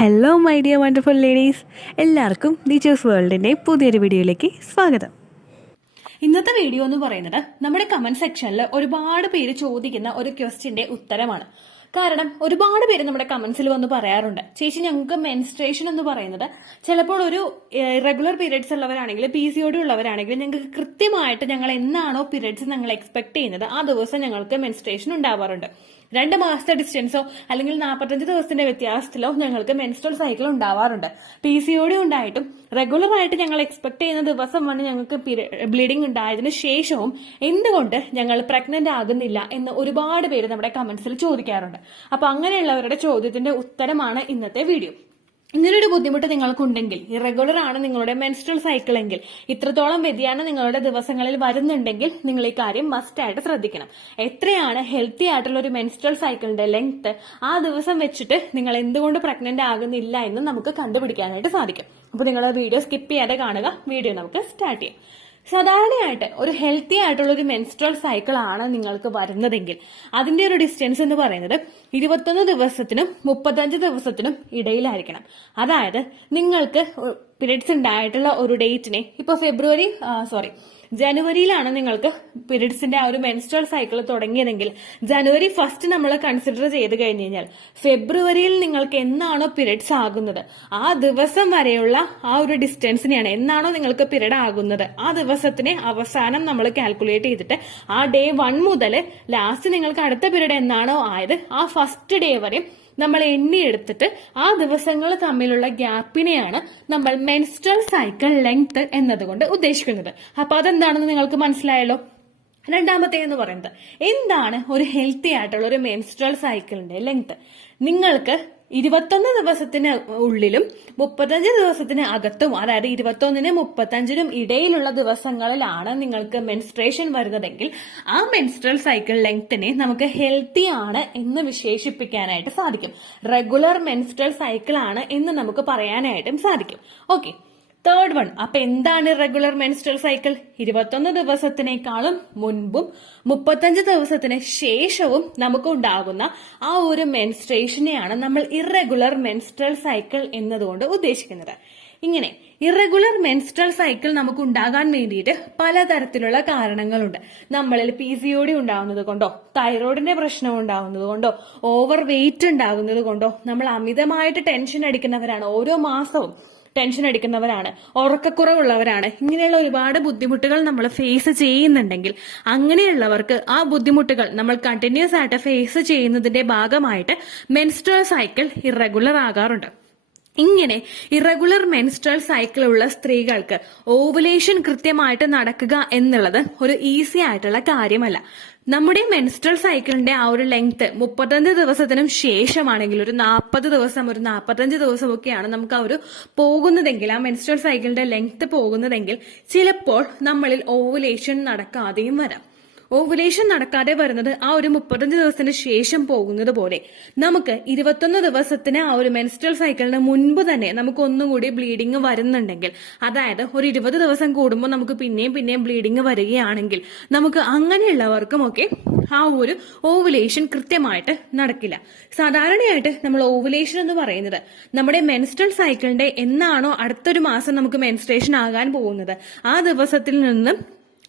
Hello my dear wonderful ladies, എല്ലാവർക്കും teachers വേൾഡിൻ്റെ പുതിയൊരു വീഡിയോയിലേക്ക് സ്വാഗതം. ഇന്നത്തെ വീഡിയോ എന്ന് പറയുന്നത് നമ്മുടെ കമന്റ് സെക്ഷനിൽ ഒരുപാട് പേര് ചോദിക്കുന്ന ഒരു ക്വസ്റ്റ്യന്റെ ഉത്തരമാണ്. കാരണം ഒരുപാട് പേര് നമ്മുടെ കമന്റ്സിൽ വന്ന് പറയാറുണ്ട്, ചേച്ചി ഞങ്ങൾക്ക് മെൻസ്ട്രേഷൻ എന്ന് പറയുന്നത് ചിലപ്പോൾ ഒരു റെഗുലർ പീരിയഡ്സ് ഉള്ളവരാണെങ്കിൽ PCOD ഉള്ളവരാണെങ്കിൽ ഞങ്ങൾക്ക് കൃത്യമായിട്ട് ഞങ്ങൾ എന്നാണോ പീരിയഡ്സ് ഞങ്ങൾ എക്സ്പെക്ട് ചെയ്യുന്നത് ആ ദിവസം ഞങ്ങൾക്ക് മെൻസ്ട്രേഷൻ ഉണ്ടാവാറുണ്ട്. 2 മാസത്തെ ഡിസ്റ്റൻസോ അല്ലെങ്കിൽ 45 ദിവസത്തിന്റെ വ്യത്യാസത്തിലോ ഞങ്ങൾക്ക് മെൻസ്ട്രൽ സൈക്കിൾ ഉണ്ടാവാറുണ്ട്. PCOD ഉണ്ടായിട്ടും റെഗുലർ ആയിട്ട് ഞങ്ങൾ എക്സ്പെക്ട് ചെയ്യുന്ന ദിവസം വന്ന് ഞങ്ങൾക്ക് ബ്ലീഡിംഗ് ഉണ്ടായതിനു ശേഷവും എന്തുകൊണ്ട് ഞങ്ങൾ പ്രഗ്നന്റ് ആകുന്നില്ല എന്ന് ഒരുപാട് പേര് നമ്മുടെ കമന്റ്സിൽ ചോദിക്കാറുണ്ട്. അപ്പൊ അങ്ങനെയുള്ളവരുടെ ചോദ്യത്തിന്റെ ഉത്തരമാണ് ഇന്നത്തെ വീഡിയോ. ഇങ്ങനൊരു ബുദ്ധിമുട്ട് നിങ്ങൾക്കുണ്ടെങ്കിൽ, ഇറഗുലർ ആണ് നിങ്ങളുടെ മെൻസ്ട്രൽ സൈക്കിൾ എങ്കിൽ, ഇത്രത്തോളം വ്യതിയാനം നിങ്ങളുടെ ദിവസങ്ങളിൽ വരുന്നുണ്ടെങ്കിൽ നിങ്ങൾ ഈ കാര്യം മസ്റ്റ് ആയിട്ട് ശ്രദ്ധിക്കണം. എത്രയാണ് ഹെൽത്തി ആയിട്ടുള്ള ഒരു മെൻസ്ട്രൽ സൈക്കിളിന്റെ ലെങ്ത്, ആ ദിവസം വെച്ചിട്ട് നിങ്ങൾ എന്തുകൊണ്ട് പ്രഗ്നന്റ് ആകുന്നില്ല എന്ന് നമുക്ക് കണ്ടുപിടിക്കാനായിട്ട് സാധിക്കും. അപ്പൊ നിങ്ങൾ വീഡിയോ സ്കിപ്പ് ചെയ്യാതെ കാണുക. വീഡിയോ നമുക്ക് സ്റ്റാർട്ട് ചെയ്യാം. സാധാരണയായിട്ട് ഒരു ഹെൽത്തി ആയിട്ടുള്ള ഒരു മെൻസ്ട്രൽ സൈക്കിൾ ആണ് നിങ്ങൾക്ക് വരുന്നതെങ്കിൽ അതിന്റെ ഒരു ഡിസ്റ്റൻസ് എന്ന് പറയുന്നത് 21 ദിവസത്തിനും 35 ദിവസത്തിനും ഇടയിലായിരിക്കണം. അതായത് നിങ്ങൾക്ക് പീരിയഡ്സ് ഉണ്ടായിട്ടുള്ള ഒരു ഡേറ്റിനെ ഇപ്പൊ ജനുവരിയിലാണ് നിങ്ങൾക്ക് പീരിയഡ്സിന്റെ ആ ഒരു മെൻസ്ട്രൽ സൈക്കിൾ തുടങ്ങിയതെങ്കിൽ ജനുവരി 1 നമ്മൾ കൺസിഡർ ചെയ്ത് കഴിഞ്ഞു കഴിഞ്ഞാൽ ഫെബ്രുവരിയിൽ നിങ്ങൾക്ക് എന്നാണോ പീരിയഡ്സ് ആകുന്നത് ആ ദിവസം വരെയുള്ള ആ ഒരു ഡിസ്റ്റൻസിനെയാണ്, എന്നാണോ നിങ്ങൾക്ക് പീരിയഡ് ആകുന്നത് ആ ദിവസത്തിനെ അവസാനം നമ്മൾ കാൽക്കുലേറ്റ് ചെയ്തിട്ട് ആ ഡേ 1 മുതൽ ലാസ്റ്റ് നിങ്ങൾക്ക് അടുത്ത പീരിയഡ് എന്നാണോ ആയത് ആ ഫസ്റ്റ് ഡേ വരെ നമ്മൾ എണ്ണിയെടുത്തിട്ട് ആ ദിവസങ്ങൾ തമ്മിലുള്ള ഗ്യാപ്പിനെയാണ് നമ്മൾ മെൻസ്ട്രൽ സൈക്കിൾ ലെങ്ത് എന്നതുകൊണ്ട് ഉദ്ദേശിക്കുന്നത്. അപ്പൊ അതെന്താണെന്ന് നിങ്ങൾക്ക് മനസ്സിലായല്ലോ. രണ്ടാമത്തെ എന്ന് പറയുന്നത് എന്താണ് ഒരു ഹെൽത്തി ആയിട്ടുള്ള ഒരു മെൻസ്ട്രൽ സൈക്കിളിന്റെ ലെങ്ത്. നിങ്ങൾക്ക് 21 ദിവസത്തിന് ഉള്ളിലും 35 ദിവസത്തിന് അകത്തും, അതായത് 21നും 35നും ഇടയിലുള്ള ദിവസങ്ങളിലാണ് നിങ്ങൾക്ക് മെൻസ്ട്രേഷൻ വരുന്നതെങ്കിൽ ആ മെൻസ്ട്രൽ സൈക്കിൾ ലെങ്ത്തിനെ നമുക്ക് ഹെൽത്തി ആണ് എന്ന് വിശേഷിപ്പിക്കാനായിട്ട് സാധിക്കും. റെഗുലർ മെൻസ്ട്രൽ സൈക്കിൾ ആണ് എന്ന് നമുക്ക് പറയാനായിട്ടും സാധിക്കും. Okay, third one. അപ്പൊ എന്താണ് റെഗുലർ മെൻസ്ട്രൽ സൈക്കിൾ? 21 ദിവസത്തിനേക്കാളും മുൻപും 35 ദിവസത്തിന് ശേഷവും നമുക്ക് ഉണ്ടാകുന്ന ആ ഒരു മെൻസ്ട്രേഷനെയാണ് നമ്മൾ ഇറഗുലർ മെൻസ്ട്രൽ സൈക്കിൾ എന്നതുകൊണ്ട് ഉദ്ദേശിക്കുന്നത്. ഇങ്ങനെ ഇറഗുലർ മെൻസ്ട്രൽ സൈക്കിൾ നമുക്ക് ഉണ്ടാകാൻ വേണ്ടിയിട്ട് പലതരത്തിലുള്ള കാരണങ്ങളുണ്ട്. നമ്മളിൽ PCOD ഉണ്ടാകുന്നത് കൊണ്ടോ, തൈറോയിഡിന്റെ പ്രശ്നം ഉണ്ടാകുന്നത് കൊണ്ടോ, ഓവർ വെയിറ്റ് ഉണ്ടാകുന്നത് കൊണ്ടോ, നമ്മൾ അമിതമായിട്ട് ടെൻഷൻ അടിക്കുന്നവരാണ്, ഓരോ മാസവും ടെൻഷൻ അടിക്കുന്നവരാണ്, ഉറക്കക്കുറവുള്ളവരാണ്, ഇങ്ങനെയുള്ള ഒരുപാട് ബുദ്ധിമുട്ടുകൾ നമ്മൾ ഫേസ് ചെയ്യുന്നുണ്ടെങ്കിൽ അങ്ങനെയുള്ളവർക്ക് ആ ബുദ്ധിമുട്ടുകൾ നമ്മൾ കണ്ടിന്യൂസ് ആയിട്ട് ഫേസ് ചെയ്യുന്നതിന്റെ ഭാഗമായിട്ട് മെൻസ്ട്രൽ സൈക്കിൾ ഇറഗുലർ ആകാറുണ്ട്. ഇങ്ങനെ ഇറഗുലർ മെൻസ്ട്രൽ സൈക്കിൾ ഉള്ള സ്ത്രീകൾക്ക് ഓവുലേഷൻ കൃത്യമായിട്ട് നടക്കുക എന്നുള്ളത് ഒരു ഈസി ആയിട്ടുള്ള കാര്യമല്ല. നമ്മുടെ മെൻസ്ട്രൽ സൈക്കിളിന്റെ ആ ഒരു ലെങ്ത് 35 ദിവസത്തിനും ശേഷമാണെങ്കിൽ, ഒരു 40 ദിവസം, ഒരു 45 ദിവസമൊക്കെയാണ് നമുക്ക് ആ ഒരു പോകുന്നതെങ്കിൽ, ആ മെൻസ്ട്രൽ സൈക്കിളിന്റെ ലെങ്ത് പോകുന്നതെങ്കിൽ ചിലപ്പോൾ നമ്മളിൽ ഓവുലേഷൻ നടക്കാതെയും വരാം. ഓവുലേഷൻ നടക്കാതെ വരുന്നത് ആ ഒരു 35 ദിവസത്തിന് ശേഷം പോകുന്നത് പോലെ നമുക്ക് 21 ദിവസത്തിന് ആ ഒരു മെൻസ്ട്രൽ സൈക്കിളിന് മുൻപ് തന്നെ നമുക്ക് ഒന്നുകൂടി ബ്ലീഡിങ് വരുന്നുണ്ടെങ്കിൽ, അതായത് ഒരു 20 ദിവസം കൂടുമ്പോൾ നമുക്ക് പിന്നെയും ബ്ലീഡിങ് വരികയാണെങ്കിൽ നമുക്ക് അങ്ങനെയുള്ളവർക്കുമൊക്കെ ആ ഒരു ഓവുലേഷൻ കൃത്യമായിട്ട് നടക്കില്ല. സാധാരണയായിട്ട് നമ്മൾ ഓവുലേഷൻ എന്ന് പറയുന്നത് നമ്മുടെ മെൻസ്ട്രൽ സൈക്കിളിന്റെ എന്നാണോ അടുത്തൊരു മാസം നമുക്ക് മെൻസ്ട്രേഷൻ ആകാൻ പോകുന്നത് ആ ദിവസത്തിൽ നിന്നും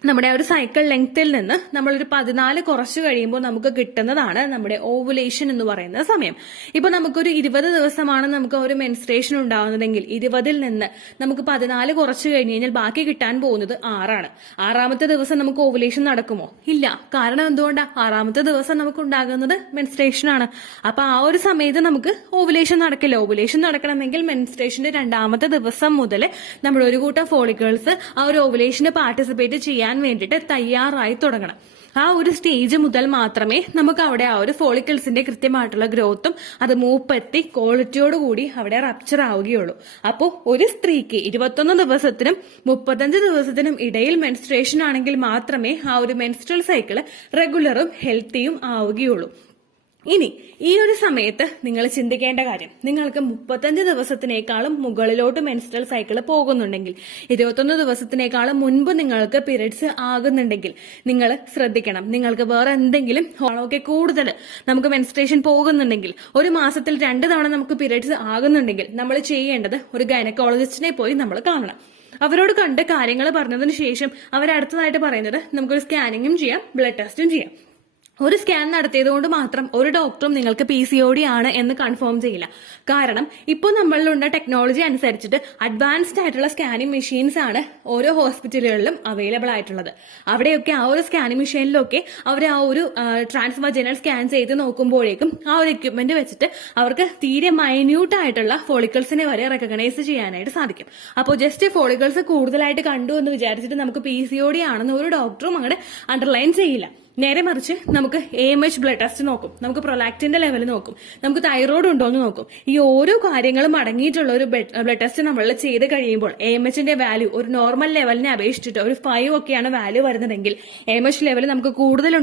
നമ്മുടെ ഒരു സൈക്കിൾ ലെങ്ത്തിൽ നിന്ന് നമ്മളൊരു 14 കുറച്ചു കഴിയുമ്പോൾ നമുക്ക് കിട്ടുന്നതാണ് നമ്മുടെ ഓവുലേഷൻ എന്ന് പറയുന്ന സമയം. ഇപ്പൊ നമുക്കൊരു 20 ദിവസമാണ് നമുക്ക് ഒരു മെൻസ്ട്രേഷൻ ഉണ്ടാകുന്നതെങ്കിൽ 20ൽ നിന്ന് നമുക്ക് 14 കുറച്ചു കഴിഞ്ഞ് കഴിഞ്ഞാൽ ബാക്കി കിട്ടാൻ പോകുന്നത് 6 ആണ്. 6ാമത്തെ ദിവസം നമുക്ക് ഓവുലേഷൻ നടക്കുമോ? ഇല്ല. കാരണം എന്തുകൊണ്ടാ? 6ാമത്തെ ദിവസം നമുക്ക് ഉണ്ടാകുന്നത് മെൻസ്ട്രേഷൻ ആണ്. അപ്പൊ ആ ഒരു സമയത്ത് നമുക്ക് ഓവുലേഷൻ നടക്കില്ല. ഓവുലേഷൻ നടക്കണമെങ്കിൽ മെൻസ്ട്രേഷന്റെ 2ാമത്തെ ദിവസം മുതൽ നമ്മുടെ ഒരു കൂട്ടം ഫോളിക്കിൾസ് ആ ഒരു ഓവുലേഷന് പാർട്ടിസിപ്പേറ്റ് ചെയ്യാൻ വേണ്ടിയിട്ട് തയ്യാറായി തുടങ്ങണം. ആ ഒരു സ്റ്റേജ് മുതൽ മാത്രമേ നമുക്ക് അവിടെ ആ ഒരു ഫോളിക്കിൾസിന്റെ കൃത്യമായിട്ടുള്ള ഗ്രോത്തും അത് മൂപ്പെത്തി ക്വാളിറ്റിയോടുകൂടി അവിടെ റപ്ചർ ആവുകയുള്ളൂ. അപ്പോൾ ഒരു സ്ത്രീക്ക് 21 ദിവസത്തിനും 35 ദിവസത്തിനും ഇടയിൽ മെൻസ്ട്രേഷൻ ആണെങ്കിൽ മാത്രമേ ആ ഒരു മെൻസ്ട്രൽ സൈക്കിള് റെഗുലറും ഹെൽത്തിയും ആവുകയുള്ളൂ. ഇനി ഈ ഒരു സമയത്ത് നിങ്ങൾ ചിന്തിക്കേണ്ട കാര്യം, നിങ്ങൾക്ക് 35 ദിവസത്തിനേക്കാളും മുകളിലോട്ട് മെൻസ്ട്രൽ സൈക്കിൾ പോകുന്നുണ്ടെങ്കിൽ, 21 ദിവസത്തിനേക്കാളും മുൻപ് നിങ്ങൾക്ക് പീരിയഡ്സ് ആകുന്നുണ്ടെങ്കിൽ നിങ്ങൾ ശ്രദ്ധിക്കണം. നിങ്ങൾക്ക് വേറെ എന്തെങ്കിലും ഒക്കെ കൂടുതൽ നമുക്ക് മെൻസ്ട്രേഷൻ പോകുന്നുണ്ടെങ്കിൽ, ഒരു മാസത്തിൽ 2 തവണ നമുക്ക് പീരിയഡ്സ് ആകുന്നുണ്ടെങ്കിൽ നമ്മൾ ചെയ്യേണ്ടത് ഒരു ഗൈനക്കോളജിസ്റ്റിനെ പോയി നമ്മൾ കാണണം. അവരോട് കണ്ട് കാര്യങ്ങൾ പറഞ്ഞതിന് ശേഷം അവരടുത്തതായിട്ട് പറയുന്നത് നമുക്കൊരു സ്കാനിങ്ങും ചെയ്യാം, ബ്ലഡ് ടെസ്റ്റും ചെയ്യാം. ഒരു സ്കാൻ നടത്തിയത് കൊണ്ട് മാത്രം ഒരു ഡോക്ടറും നിങ്ങൾക്ക് PCOD ആണ് എന്ന് കൺഫേം ചെയ്യില്ല. കാരണം ഇപ്പോൾ നമ്മളിലുള്ള ടെക്നോളജി അനുസരിച്ചിട്ട് അഡ്വാൻസ്ഡ് ആയിട്ടുള്ള സ്കാനിങ് മെഷീൻസ് ആണ് ഓരോ ഹോസ്പിറ്റലുകളിലും അവൈലബിൾ ആയിട്ടുള്ളത്. അവിടെയൊക്കെ ആ ഒരു സ്കാനിങ് മെഷീനിലൊക്കെ അവർ ആ ഒരു ട്രാൻസ്വജനൽ സ്കാൻ ചെയ്ത് നോക്കുമ്പോഴേക്കും ആ ഒരു എക്യുപ്മെന്റ് വെച്ചിട്ട് അവർക്ക് തീരെ മൈന്യൂട്ട് ആയിട്ടുള്ള ഫോളിക്കിൾസിനെ വരെ റെക്കഗ്നൈസ് ചെയ്യാനായിട്ട് സാധിക്കും. അപ്പോൾ ജസ്റ്റ് ഫോളിക്കിൾസ് കൂടുതലായിട്ട് കണ്ടു എന്ന് വിചാരിച്ചിട്ട് നമുക്ക് PCOD ആണെന്ന് ഒരു ഡോക്ടറും അങ്ങോട്ട് അണ്ടർലൈൻ ചെയ്യില്ല. നേരെ മറിച്ച് നമുക്ക് AMH ബ്ലഡ് ടെസ്റ്റ് നോക്കും, നമുക്ക് പ്രൊലാക്റ്റിന്റെ ലെവൽ നോക്കും, നമുക്ക് തൈറോയ്ഡ് ഉണ്ടോ എന്ന് നോക്കും. ഈ ഓരോ കാര്യങ്ങളും അടങ്ങിയിട്ടുള്ള ഒരു ബ്ലഡ് ടെസ്റ്റ് നമ്മൾ ചെയ്ത് കഴിയുമ്പോൾ AMHന്റെ വാല്യൂ ഒരു നോർമൽ ലെവലിനെ അപേക്ഷിച്ചിട്ട് ഒരു 5 ഒക്കെയാണ് വാല്യൂ വരുന്നതെങ്കിൽ, AMH ലെവൽ നമുക്ക് കൂടുതൽ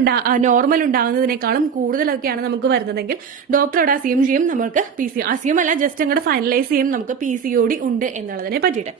നോർമൽ ഉണ്ടാകുന്നതിനേക്കാളും കൂടുതലൊക്കെയാണ് നമുക്ക് വരുന്നതെങ്കിൽ ഡോക്ടറോട് അസ്യൂം ചെയ്യും നമുക്ക് അസ്യൂം അല്ല, ജസ്റ്റ് അങ്ങോട്ട് ഫൈനലൈസ് ചെയ്യും നമുക്ക് PCOD ഉണ്ട് എന്നുള്ളതിനെ പറ്റിയിട്ട്.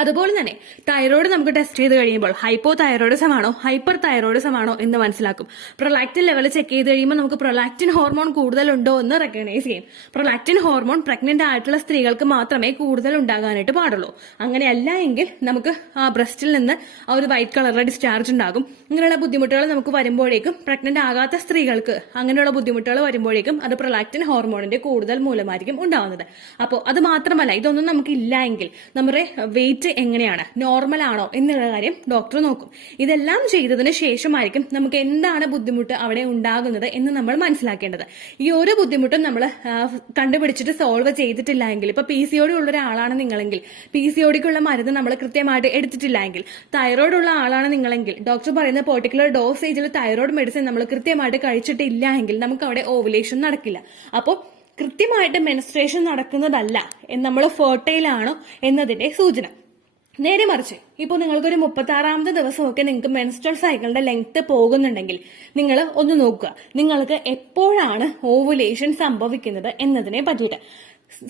അതുപോലെ തന്നെ തൈറോയ്ഡ് നമുക്ക് ടെസ്റ്റ് ചെയ്ത് കഴിയുമ്പോൾ ഹൈപ്പോ തൈറോയിഡിസം ആണോ ഹൈപ്പർ തൈറോയിഡിസം ആണോ എന്ന് മനസ്സിലാക്കും. പ്രൊലാക്റ്റിൻ ലെവൽ ചെക്ക് ചെയ്ത് കഴിയുമ്പോൾ നമുക്ക് പ്രൊലാക്റ്റിൻ ഹോർമോൺ കൂടുതലുണ്ടോ എന്ന് റെക്കഗ്നൈസ് ചെയ്യും. പ്രൊലാക്റ്റിൻ ഹോർമോൺ പ്രഗ്നന്റ് ആയിട്ടുള്ള സ്ത്രീകൾക്ക് മാത്രമേ കൂടുതൽ ഉണ്ടാകാനായിട്ട് പാടുള്ളൂ. അങ്ങനെയല്ല എങ്കിൽ നമുക്ക് ആ ബ്രസ്റ്റിൽ നിന്ന് ആ ഒരു വൈറ്റ് കളറിലെ ഡിസ്ചാർജ് ഉണ്ടാകും. ഇങ്ങനെയുള്ള ബുദ്ധിമുട്ടുകൾ നമുക്ക് വരുമ്പോഴേക്കും, പ്രഗ്നന്റ് ആകാത്ത സ്ത്രീകൾക്ക് അങ്ങനെയുള്ള ബുദ്ധിമുട്ടുകൾ വരുമ്പോഴേക്കും അത് പ്രൊലാക്റ്റിൻ ഹോർമോണിന്റെ കൂടുതൽ മൂലമായിരിക്കും ഉണ്ടാവുന്നത്. അപ്പോൾ അത് മാത്രമല്ല, ഇതൊന്നും നമുക്ക് ഇല്ല എങ്കിൽ നമ്മുടെ വെയിറ്റ് എങ്ങനെയാണ്, നോർമൽ ആണോ എന്നുള്ള കാര്യം ഡോക്ടർ നോക്കും. ഇതെല്ലാം ചെയ്തതിന് ശേഷമായിരിക്കും നമുക്ക് എന്താണ് ബുദ്ധിമുട്ട് അവിടെ ഉണ്ടാകുന്നത് എന്ന് നമ്മൾ മനസ്സിലാക്കേണ്ടത്. ഈ ഒരു ബുദ്ധിമുട്ടും നമ്മൾ കണ്ടുപിടിച്ചിട്ട് സോൾവ് ചെയ്തിട്ടില്ല എങ്കിൽ, ഇപ്പൊ PCOD ഉള്ള ഒരാളാണ് നിങ്ങളെങ്കിൽ PCODക്കുള്ള മരുന്ന് നമ്മൾ കൃത്യമായിട്ട് എടുത്തിട്ടില്ല എങ്കിൽ, തൈറോയ്ഡ് ഉള്ള ആളാണ് നിങ്ങളെങ്കിൽ ഡോക്ടർ പറയുന്ന പെർട്ടിക്കുലർ ഡോസേജിൽ തൈറോയ്ഡ് മെഡിസിൻ നമ്മൾ കൃത്യമായിട്ട് കഴിച്ചിട്ടില്ല എങ്കിൽ നമുക്ക് അവിടെ ഓവുലേഷൻ നടക്കില്ല. അപ്പോൾ കൃത്യമായിട്ട് മെൻസ്ട്രേഷൻ നടക്കുന്നതല്ല, നമ്മൾ ഫെർട്ടൈൽ ആണോ എന്നതിന്റെ സൂചന. നേരെ മറിച്ച് ഇപ്പോൾ നിങ്ങൾക്കൊരു 36ാമത്തെ ദിവസമൊക്കെ നിങ്ങൾക്ക് മെൻസ്ട്രൽ സൈക്കിളിന്റെ ലെങ്ത് പോകുന്നുണ്ടെങ്കിൽ നിങ്ങൾ ഒന്ന് നോക്കുക, നിങ്ങൾക്ക് എപ്പോഴാണ് ഓവുലേഷൻ സംഭവിക്കുന്നത് എന്നതിനെ പറ്റിയിട്ട്.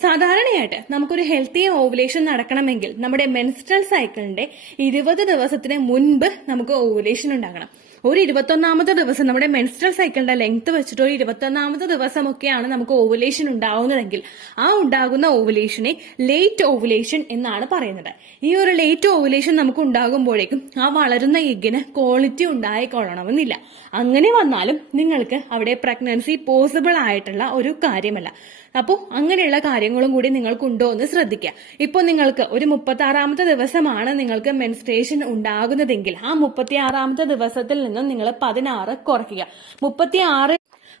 സാധാരണയായിട്ട് നമുക്കൊരു ഹെൽത്തി ഓവുലേഷൻ നടക്കണമെങ്കിൽ നമ്മുടെ മെൻസ്ട്രൽ സൈക്കിളിന്റെ 20 ദിവസത്തിന് മുൻപ് നമുക്ക് ഓവുലേഷൻ ഉണ്ടാകണം. ഒരു 21ാമത്തെ ദിവസം നമ്മുടെ മെൻസ്ട്രൽ സൈക്കിളിന്റെ ലെങ്ത് വെച്ചിട്ട് ഒരു 21ാമത്തെ ദിവസമൊക്കെയാണ് നമുക്ക് ഓവുലേഷൻ ഉണ്ടാവുന്നതെങ്കിൽ ആ ഉണ്ടാകുന്ന ഓവുലേഷനെ ലേറ്റ് ഓവുലേഷൻ എന്നാണ് പറയുന്നത്. ഈ ഒരു ലേറ്റ് ഓവുലേഷൻ നമുക്ക് ഉണ്ടാകുമ്പോഴേക്കും ആ വളരുന്ന എഗ്ഗിന് ക്വാളിറ്റി ഉണ്ടായിക്കൊള്ളണമെന്നില്ല. അങ്ങനെ വന്നാലും നിങ്ങൾക്ക് അവിടെ പ്രഗ്നൻസി പോസിബിൾ ആയിട്ടുള്ള ഒരു കാര്യമല്ല. അപ്പോൾ അങ്ങനെയുള്ള കാര്യങ്ങളും കൂടി നിങ്ങൾക്കുണ്ടോ എന്ന് ശ്രദ്ധിക്കുക. ഇപ്പോൾ നിങ്ങൾക്ക് ഒരു 36ാമത്തെ ദിവസമാണ് നിങ്ങൾക്ക് മെൻസ്ട്രേഷൻ ഉണ്ടാകുന്നതെങ്കിൽ ആ 36ാമത്തെ ദിവസത്തിൽ നിന്നും നിങ്ങൾ 16 കുറയ്ക്കുക.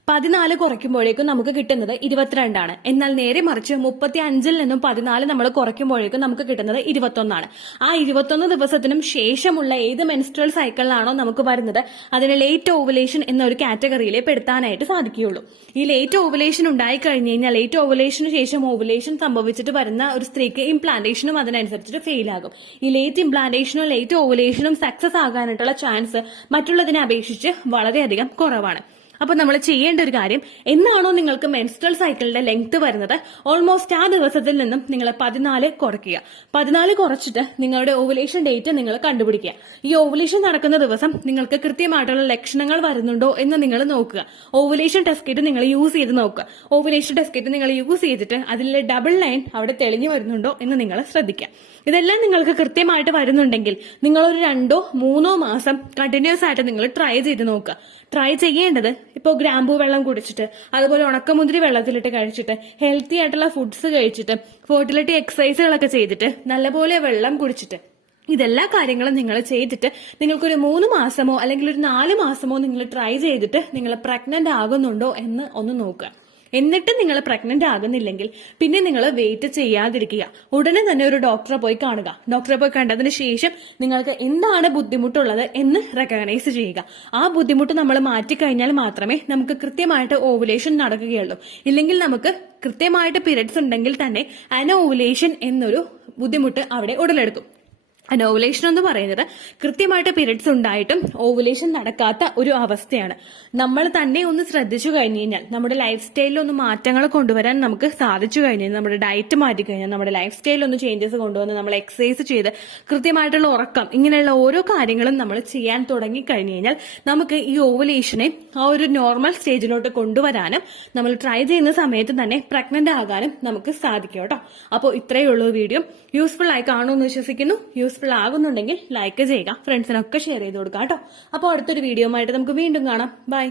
14 കുറയ്ക്കുമ്പോഴേക്കും നമുക്ക് കിട്ടുന്നത് 22 ആണ്. എന്നാൽ നേരെ മറിച്ച് 35ൽ നിന്നും 14 നമ്മൾ കുറയ്ക്കുമ്പോഴേക്കും നമുക്ക് കിട്ടുന്നത് 21 ആണ്. ആ 21 ദിവസത്തിനും ശേഷമുള്ള ഏത് മെൻസ്ട്രൽ സൈക്കിളിലാണോ നമുക്ക് വരുന്നത് അതിനെ ലേറ്റ് ഓവുലേഷൻ എന്ന ഒരു കാറ്റഗറിയിലെ പെടുത്താനായിട്ട് സാധിക്കുകയുള്ളൂ. ഈ ലേറ്റ് ഓവുലേഷൻ ഉണ്ടായി കഴിഞ്ഞു കഴിഞ്ഞാൽ ലേറ്റ് ഓവുലേഷന് ശേഷം ഓവുലേഷൻ സംഭവിച്ചിട്ട് വരുന്ന ഒരു സ്ത്രീക്ക് ഇംപ്ലാന്റേഷനും അതിനനുസരിച്ചിട്ട് ഫെയിൽ ആകും. ഈ ലേറ്റ് ഇംപ്ലാന്റേഷനും ലേറ്റ് ഓവുലേഷനും സക്സസ് ആകാനായിട്ടുള്ള ചാൻസ് മറ്റുള്ളതിനെ അപേക്ഷിച്ച് വളരെയധികം കുറവാണ്. അപ്പൊ നമ്മൾ ചെയ്യേണ്ട ഒരു കാര്യം, എന്നാണോ നിങ്ങൾക്ക് മെൻസ്ട്രൽ സൈക്കിളിന്റെ ലെങ്ത് വരുന്നത് ഓൾമോസ്റ്റ് ആ ദിവസത്തിൽ നിന്നും നിങ്ങൾ 14 കുറയ്ക്കുക. 14 കുറച്ചിട്ട് നിങ്ങളുടെ ഓവുലേഷൻ ഡേറ്റ് നിങ്ങൾ കണ്ടുപിടിക്കുക. ഈ ഓവുലേഷൻ നടക്കുന്ന ദിവസം നിങ്ങൾക്ക് കൃത്യമായിട്ടുള്ള ലക്ഷണങ്ങൾ വരുന്നുണ്ടോ എന്ന് നിങ്ങൾ നോക്കുക. ഓവുലേഷൻ ടെസ്റ്റ് കിറ്റ് നിങ്ങൾ യൂസ് ചെയ്ത് നോക്കുക. ഓവുലേഷൻ ടെസ്റ്റ് കിറ്റ് നിങ്ങൾ യൂസ് ചെയ്തിട്ട് അതിലെ ഡബിൾ ലൈൻ അവിടെ തെളിഞ്ഞു വരുന്നുണ്ടോ എന്ന് നിങ്ങൾ ശ്രദ്ധിക്കുക. ഇതെല്ലാം നിങ്ങൾക്ക് കൃത്യമായിട്ട് വരുന്നുണ്ടെങ്കിൽ നിങ്ങളൊരു 2-3 മാസം കണ്ടിന്യൂസ് ആയിട്ട് നിങ്ങൾ ട്രൈ ചെയ്ത് നോക്കുക. ട്രൈ ചെയ്യേണ്ടത് ഇപ്പോൾ ഗ്രാമ്പൂ വെള്ളം കുടിച്ചിട്ട്, അതുപോലെ ഉണക്കമുന്തിരി വെള്ളത്തിലിട്ട് കഴിച്ചിട്ട്, ഹെൽത്തി ആയിട്ടുള്ള ഫുഡ്സ് കഴിച്ചിട്ട്, ഫെർട്ടിലിറ്റി എക്സസൈസുകളൊക്കെ ചെയ്തിട്ട്, നല്ലപോലെ വെള്ളം കുടിച്ചിട്ട്, ഇതെല്ലാ കാര്യങ്ങളും നിങ്ങൾ ചെയ്തിട്ട് നിങ്ങൾക്കൊരു 3 മാസമോ അല്ലെങ്കിൽ ഒരു 4 മാസമോ നിങ്ങൾ ട്രൈ ചെയ്തിട്ട് നിങ്ങൾ പ്രഗ്നന്റ് ആകുന്നുണ്ടോ എന്ന് ഒന്ന് നോക്കുക. എന്നിട്ട് നിങ്ങൾ പ്രഗ്നന്റ് ആകുന്നില്ലെങ്കിൽ പിന്നെ നിങ്ങൾ വെയിറ്റ് ചെയ്യാതിരിക്കുക. ഉടനെ തന്നെ ഒരു ഡോക്ടറെ പോയി കാണുക. ഡോക്ടറെ പോയി കണ്ടതിന് ശേഷം നിങ്ങൾക്ക് എന്താണ് ബുദ്ധിമുട്ടുള്ളത് എന്ന് റെക്കഗ്നൈസ് ചെയ്യുക. ആ ബുദ്ധിമുട്ട് നമ്മൾ മാറ്റിക്കഴിഞ്ഞാൽ മാത്രമേ നമുക്ക് കൃത്യമായിട്ട് ഓവുലേഷൻ നടക്കുകയുള്ളൂ. ഇല്ലെങ്കിൽ നമുക്ക് കൃത്യമായിട്ട് പീരിയഡ്സ് ഉണ്ടെങ്കിൽ തന്നെ അനോവുലേഷൻ എന്നൊരു ബുദ്ധിമുട്ട് അവിടെ ഉടലെടുക്കും. ഓവുലേഷൻ എന്ന് പറയുന്നത് കൃത്യമായിട്ട് പീരിയഡ്സ് ഉണ്ടായിട്ടും ഓവുലേഷൻ നടക്കാത്ത ഒരു അവസ്ഥയാണ്. നമ്മൾ തന്നെ ഒന്ന് ശ്രദ്ധിച്ചു കഴിഞ്ഞു കഴിഞ്ഞാൽ, നമ്മുടെ ലൈഫ് സ്റ്റൈലിൽ ഒന്ന് മാറ്റങ്ങൾ കൊണ്ടുവരാൻ നമുക്ക് സാധിച്ചു കഴിഞ്ഞാൽ, നമ്മുടെ ഡയറ്റ് മാറ്റി കഴിഞ്ഞാൽ, നമ്മുടെ ലൈഫ് സ്റ്റൈലിൽ ഒന്ന് ചേഞ്ചസ് കൊണ്ടുവന്ന് നമ്മൾ എക്സസൈസ് ചെയ്ത് കൃത്യമായിട്ടുള്ള ഉറക്കം, ഇങ്ങനെയുള്ള ഓരോ കാര്യങ്ങളും നമ്മൾ ചെയ്യാൻ തുടങ്ങി കഴിഞ്ഞു കഴിഞ്ഞാൽ നമുക്ക് ഈ ഓവുലേഷനെ ആ ഒരു നോർമൽ സ്റ്റേജിലോട്ട് കൊണ്ടുവരാനും നമ്മൾ ട്രൈ ചെയ്യുന്ന സമയത്ത് തന്നെ പ്രഗ്നന്റ് ആകാനും നമുക്ക് സാധിക്കും കേട്ടോ. അപ്പോൾ ഇത്രയേ ഉള്ളൂ വീഡിയോ. യൂസ്ഫുൾ ആയി കാണുമെന്ന് വിശ്വസിക്കുന്നു. യൂസ്ഫുൾ ആകുന്നുണ്ടെങ്കിൽ ലൈക്ക് ചെയ്യുക, ഫ്രണ്ട്സിനൊക്കെ ഷെയർ ചെയ്ത് കൊടുക്കാം കേട്ടോ. അപ്പോൾ അടുത്തൊരു വീഡിയോ ആയിട്ട് നമുക്ക് വീണ്ടും കാണാം. ബൈ.